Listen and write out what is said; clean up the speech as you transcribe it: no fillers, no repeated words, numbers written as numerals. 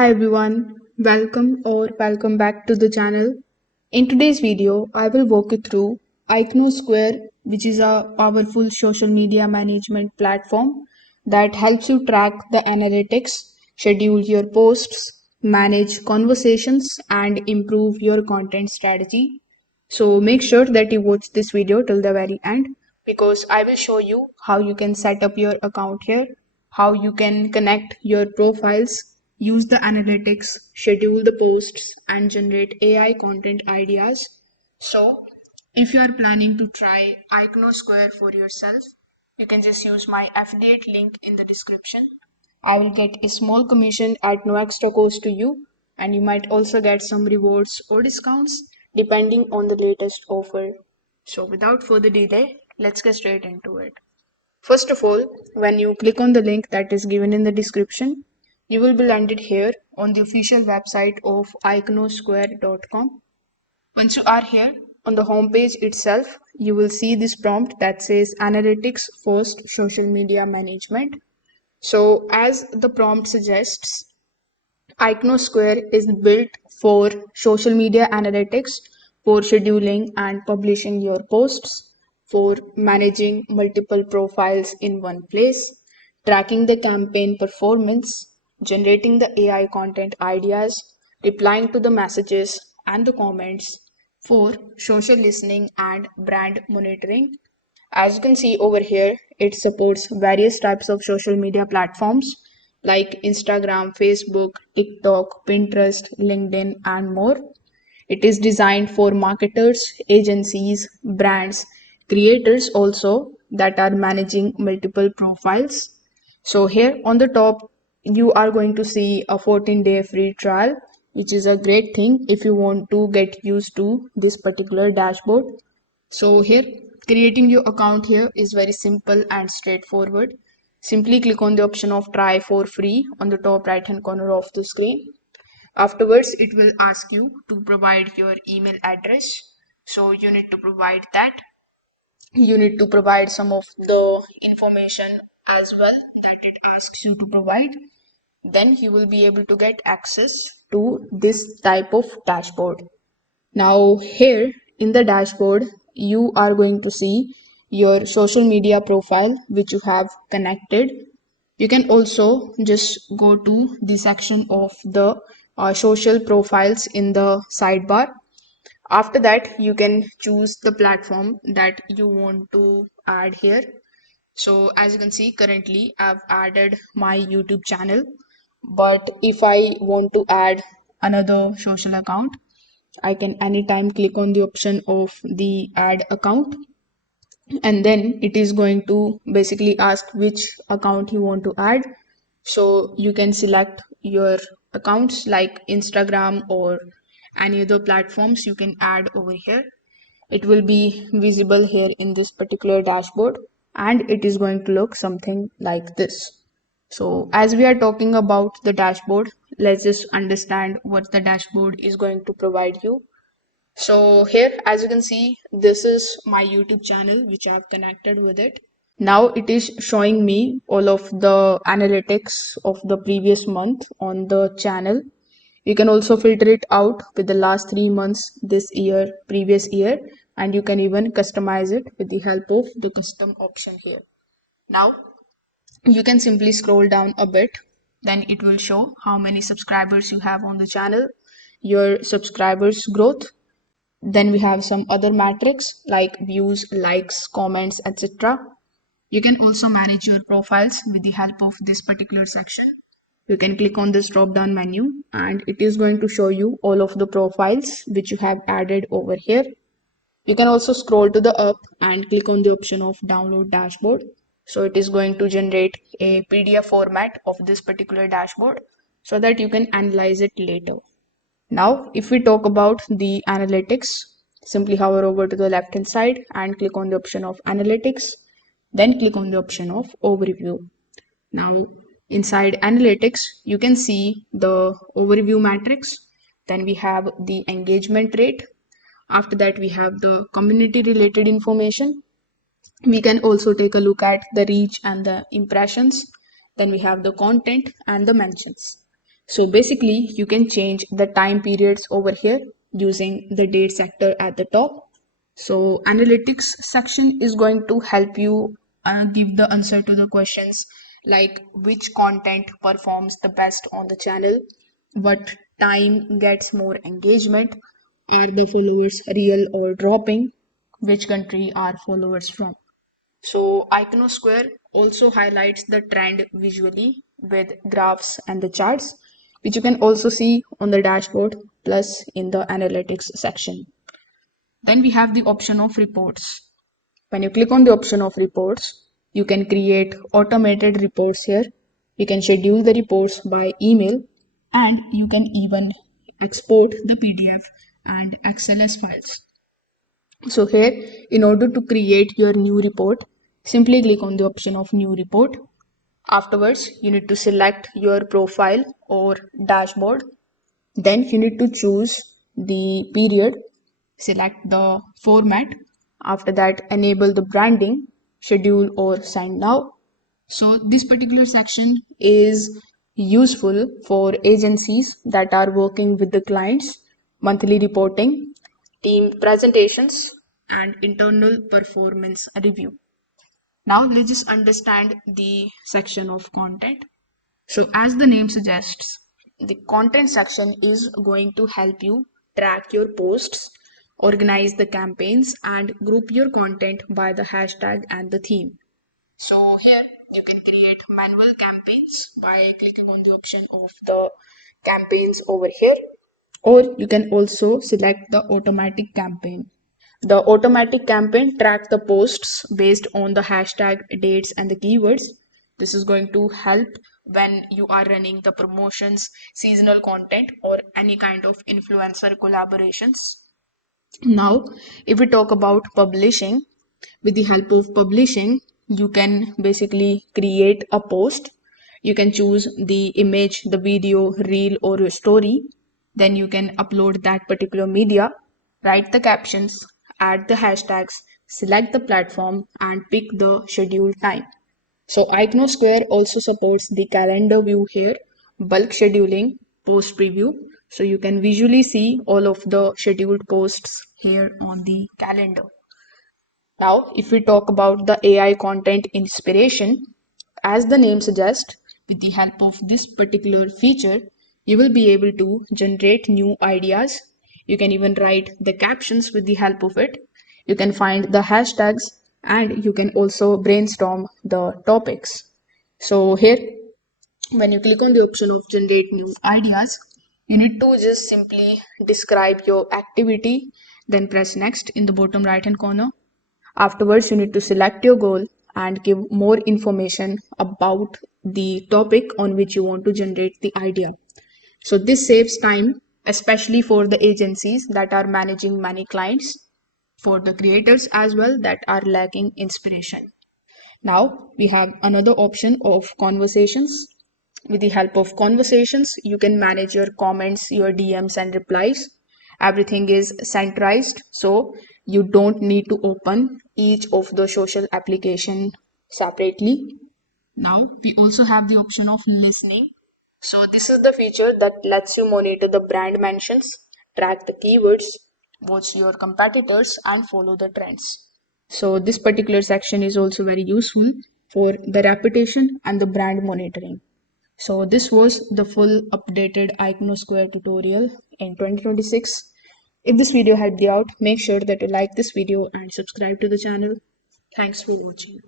Hi everyone, welcome back to the channel. In today's video, I will walk you through Iconosquare, which is a powerful social media management platform that helps you track the analytics, schedule your posts, manage conversations, and improve your content strategy. So make sure that you watch this video till the very end because I will show you how you can set up your account here, how you can connect your profiles, use the analytics, schedule the posts, and generate AI content ideas. So if you are planning to try Iconosquare for yourself, you can just use my affiliate link in the description. I will get a small commission at no extra cost to you, and you might also get some rewards or discounts depending on the latest offer. So, without further delay, let's get straight into it. First of all, when you click on the link that is given in the description, you will be landed here on the official website of iconosquare.com. Once you are here, on the home page itself, you will see this prompt that says Analytics First Social Media Management. So, as the prompt suggests, Iconosquare is built for social media analytics, for scheduling and publishing your posts, for managing multiple profiles in one place, tracking the campaign performance, generating the AI content ideas, replying to the messages and the comments, for social listening and brand monitoring. As you can see over here, it supports various types of social media platforms like Instagram, Facebook, TikTok, Pinterest, LinkedIn, and more. It is designed for marketers, agencies, brands, creators also that are managing multiple profiles. So, here on the top, you are going to see a 14-day free trial, which is a great thing if you want to get used to this particular dashboard. So here, creating your account here is very simple and straightforward. Simply click on the option of try for free on the top right hand corner of the screen. Afterwards, it will ask you to provide your email address. So you need to provide that. You need to provide some of the information as well that it asks you to provide. Then you will be able to get access to this type of dashboard. Now here in the dashboard, you are going to see your social media profile which you have connected. You can also just go to the section of the social profiles in the sidebar. After that, you can choose the platform that you want to add here. So as you can see, currently I've added my YouTube channel, but if I want to add another social account, I can anytime click on the option of the add account, and then it is going to basically ask which account you want to add. So you can select your accounts like Instagram or any other platforms you can add over here. It will be visible here in this particular dashboard, and it is going to look something like this. So as we are talking about the dashboard, let's just understand what the dashboard is going to provide you. So here, as you can see, this is my YouTube channel which I have connected with it. Now it is showing me all of the analytics of the previous month on the channel. You can also filter it out with the last 3 months, this year, previous year, and you can even customize it with the help of the custom option here. Now you can simply scroll down a bit, then it will show how many subscribers you have on the channel, your subscribers growth. Then we have some other metrics like views, likes, comments, etc. You can also manage your profiles with the help of this particular section. You can click on this drop down menu and it is going to show you all of the profiles which you have added over here. You can also scroll to the up and click on the option of download dashboard. So it is going to generate a PDF format of this particular dashboard so that you can analyze it later. Now, if we talk about the analytics, simply hover over to the left hand side and click on the option of analytics, then click on the option of overview. Now, inside analytics, you can see the overview matrix. Then we have the engagement rate. After that, we have the community related information. We can also take a look at the reach and the impressions. Then we have the content and the mentions. So basically you can change the time periods over here using the date sector at the top. So analytics section is going to help you give the answer to the questions like which content performs the best on the channel, what time gets more engagement, are the followers real or dropping, which country are followers from. So Iconosquare also highlights the trend visually with graphs and the charts, which you can also see on the dashboard plus in the analytics section. Then we have the option of reports. When you click on the option of reports, you can create automated reports here. You can schedule the reports by email, and you can even export the PDF and XLS files. So here, in order to create your new report, simply click on the option of new report. Afterwards, you need to select your profile or dashboard. Then you need to choose the period, select the format. After that, enable the branding, schedule or sign now. So this particular section is useful for agencies that are working with the clients, monthly reporting, team presentations, and internal performance review. Now let's just understand the section of content. So as the name suggests, the content section is going to help you track your posts, organize the campaigns, and group your content by the hashtag and the theme. So here you can create manual campaigns by clicking on the option of the campaigns over here, or you can also select the automatic campaign. The automatic campaign tracks the posts based on the hashtag, dates, and the keywords. This is going to help when you are running the promotions, seasonal content, or any kind of influencer collaborations. Now, if we talk about publishing, with the help of publishing, you can basically create a post. You can choose the image, the video, reel, or a story. Then you can upload that particular media, write the captions, add the hashtags, select the platform, and pick the scheduled time. So Iconosquare also supports the calendar view here, bulk scheduling, post preview. So you can visually see all of the scheduled posts here on the calendar. Now, if we talk about the AI content inspiration, as the name suggests, with the help of this particular feature, you will be able to generate new ideas. You can even write the captions with the help of it. You can find the hashtags, and you can also brainstorm the topics. So here, when you click on the option of generate new ideas, you need to just simply describe your activity, then press next in the bottom right hand corner. Afterwards, you need to select your goal and give more information about the topic on which you want to generate the idea. So this saves time, especially for the agencies that are managing many clients, for the creators as well that are lacking inspiration. Now we have another option of conversations. With the help of conversations, you can manage your comments, your DMs and replies. Everything is centralized, so you don't need to open each of the social application separately. Now we also have the option of listening. So this is the feature that lets you monitor the brand mentions, track the keywords, watch your competitors, and follow the trends. So this particular section is also very useful for the reputation and the brand monitoring. So this was the full updated Iconosquare tutorial in 2026. If this video helped you out, make sure that you like this video and subscribe to the channel. Thanks for watching.